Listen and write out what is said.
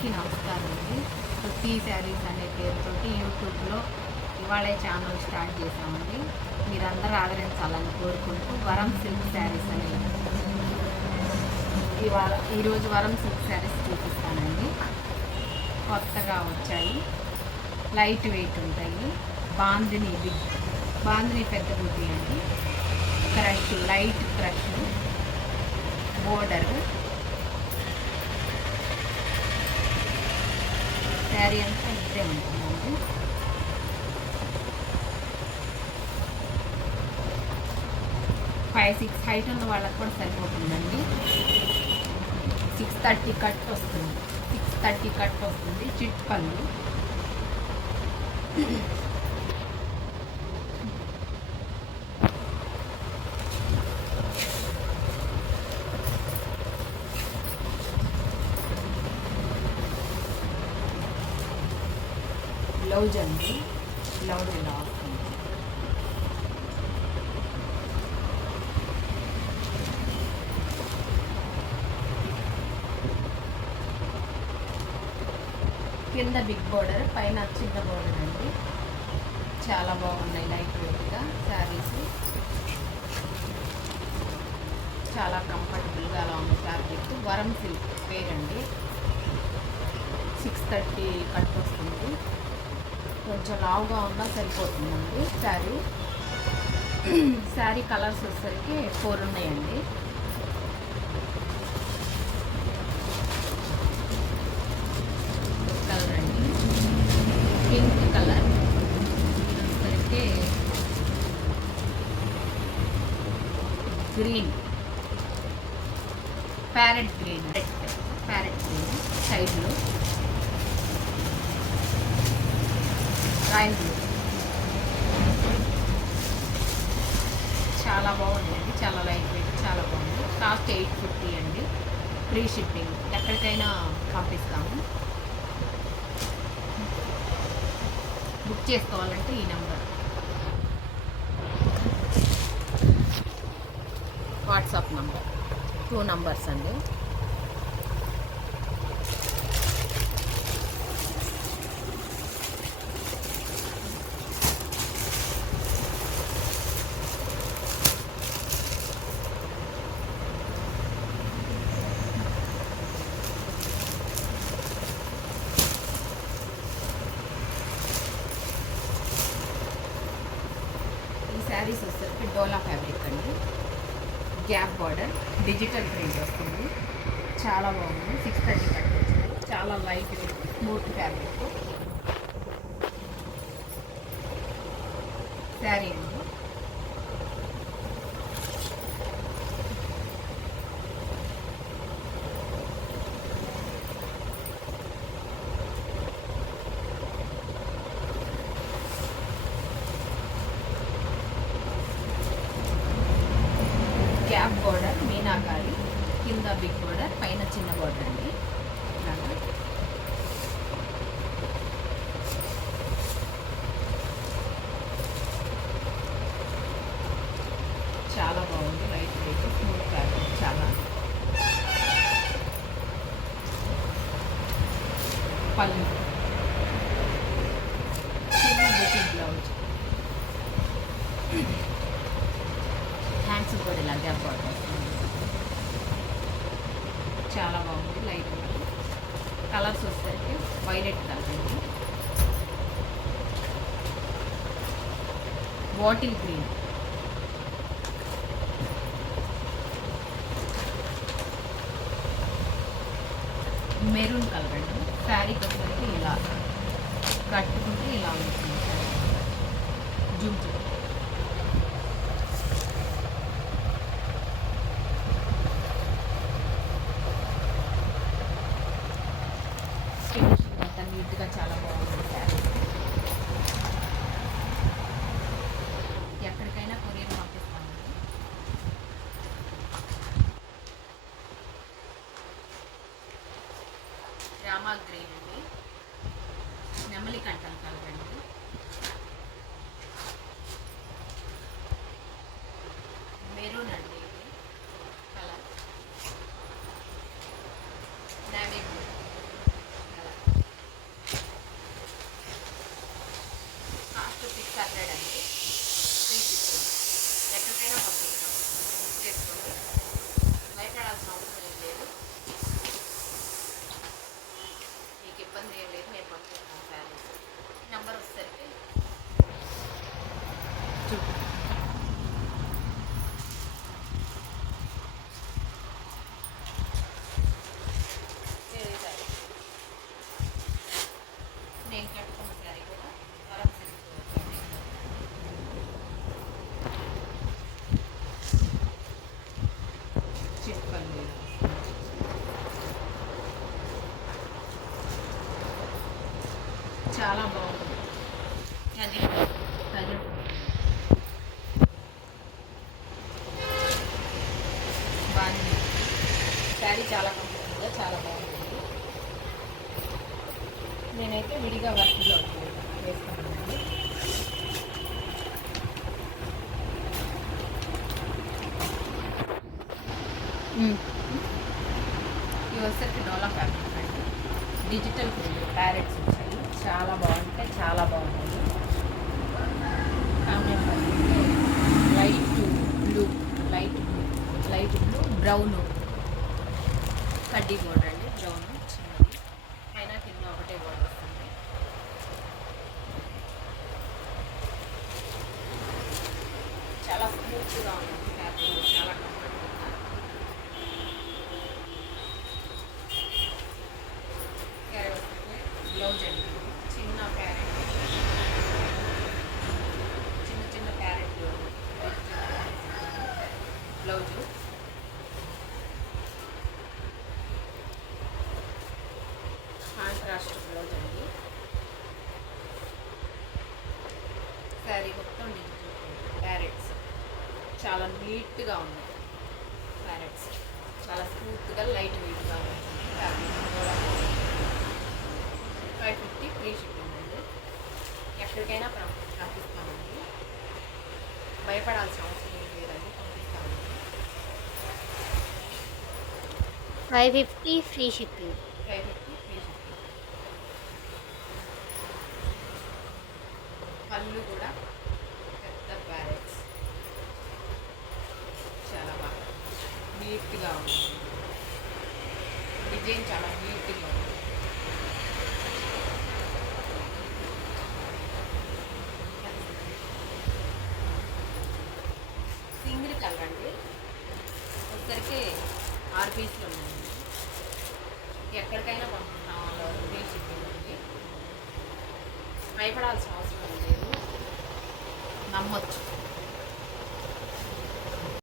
అందరికీ నమస్కారం అండి. పృథ్వీ శారీస్ అనే పేరుతోటి యూట్యూబ్లో ఇవాళే ఛానల్ స్టార్ట్ చేశామండి. మీరందరూ ఆదరించాలని కోరుకుంటూ వరం సిల్క్ శారీస్ అని ఈరోజు వరం సిల్క్ శారీస్ చూపిస్తానండి. కొత్తగా వచ్చాయి, లైట్ వెయిట్ ఉంటాయి. బాందిని పెద్ద బుట్టి అండి. Crush, light crush, border, sari అంతా ఇదే ఉంటుందండి. ఫైవ్ 6 హైట్ ఉన్న వాళ్ళకి కూడా సరిపోతుందండి. 630 కట్ వస్తుంది. 630 కట్ వస్తుంది. చిట్ పళ్ళు, బ్లౌజ్ అండి. బ్లౌజ్ ఇలా వస్తుంది. కింద బిగ్ బోర్డర్, పైన చిన్న బోర్డర్ అండి. చాలా బాగున్నాయి, లైట్ వెయిట్గా శారీస్. చాలా కంఫర్టబుల్గా అలా ఉంది ఫ్యాబ్రిక్. వరం సిల్క్ పేరండి. 630 కట్ వస్తుంది. కొంచెం లావుగా ఉన్నా సరిపోతుందండి శారీ. శారీ కలర్స్ వచ్చేసరికి 4 ఉన్నాయండి. కలర్ అండి పింక్ కలర్, వచ్చేసరికి green, parrot green, parrot green సైడ్లో, రాయల్ బ్లూ. చాలా బాగుందండి, చాలా లైట్ వెయిట్, చాలా బాగుంది. కాస్ట్ 850 అండి. ఫ్రీ షిప్పింగ్, ఎక్కడికైనా పంపిస్తాము. బుక్ చేసుకోవాలంటే ఈ నెంబర్, వాట్సాప్ నంబర్, 2 నంబర్స్ అండి. శారీస్ వచ్చేసరికి డోలా ఫ్యాబ్రిక్ అండి. గ్యాప్ బార్డర్, డిజిటల్ ప్రింట్ వస్తుంది. చాలా బాగుంది. 630 కట్ వచ్చింది. చాలా లైట్ స్మూత్ ఫ్యాబ్రిక్ శారీ అండి. గ్యాప్ బోర్డర్, మీనాకారి, కింద బిగ్ బోర్డర్, పైన చిన్న బోర్డర్ అండి. ఇలాగా చాలా బాగుంది, లైట్ వెయిట్, స్మూత్ ఫ్యాబ్రిక్. చాలా పళ్ళు, చిన్న బుటీ బ్లౌజ్, హ్యాండ్స్ కూడా ఇలా గ్యాప్ బార్డర్ వస్తుంది. చాలా బాగుంది, లైట్ వెయిట్. కలర్స్ వచ్చేసరికి వైలెట్ కలర్ అండి, బాటిల్ గ్రీన్, మెరూన్ కలర్ అండి. శారీకి వచ్చేసరికి ఇలా కట్టుకుంటే ఇలా ఉంటుంది. జూమ్ ఫినిషింగ్ అంతా నీట్గా చాలా బాగుంది శారీ. ఎక్కడికైనా కొరియర్ పంపిస్తామండి. రామా గ్రీన్ అండి, నెమలి కంటల్ కలర్ అండి. మెరూన్ అండి, ఇది కలర్ నేవీ బ్లూ. నెక్స్ట్ నేను కట్టుకున్న శారీ కూడా వరం చిట్పల్లి చాలా బాగుంది. బాగుంది శారీ, చాలా కంఫర్టబుల్గా చాలా బాగుంటుంది. నేనైతే విడిగా వర్క్లో వేసుకున్నానండి. ఇవి వచ్చేసరికి డోలా ఫ్యాబ్రిక్ అండి. డిజిటల్ ప్రింట్ ప్యారెట్స్ వచ్చాయి, చాలా బాగుంటాయి, చాలా బాగుంటాయి. Light blue, light blue brown కడ్డీ బోర్డర్ అండి. బ్రౌన్ చిన్నది, పైన కింద ఒకటే బోర్డర్ వస్తుంది. చాలా స్మూత్గా ఉంటుంది ఫ్యాబ్రిక్, చాలా కంఫర్టబుల్గా. క్యారెట్ బ్లౌజ్ అండి, చిన్న క్యారెట్, చిన్న క్యారెట్ బ్లౌజు. కాంట్రాస్ట్ బ్లౌజ్ అండి. శారీ మొత్తం డిజిటల్ ప్యారెట్స్, చాలా నీట్గా ఉంది. ప్యారెట్స్ చాలా స్మూత్గా లైట్ వెయిట్గా ఉంటుంది. ఫ్యాబ్రిక్ 550 ఫ్రీ షిప్పింగ్ అండి. ఎక్కడికైనా పంపిస్తామండి, భయపడాల్సిన అవసరం ఏం లేదండి, పంపిస్తామండి. 550 ఫ్రీ షిప్పింగ్. 550 free shipping. పళ్ళు కూడా పెద్ద ప్యారెట్స్, చాలా బాగా నీట్గా ఉంది. డిజైన్ చాలా నీట్గా ఉంది. సింగిల్ కలర్ అండి, ఒకసారికి 6 పీసులు ఉన్నాయండి. ఎక్కడికైనా పంపిస్తాం, వాళ్ళు ఫ్రీ షిప్పింగ్ అండి. భయపడాల్సిన అవసరం లేదు, నమ్మొచ్చు.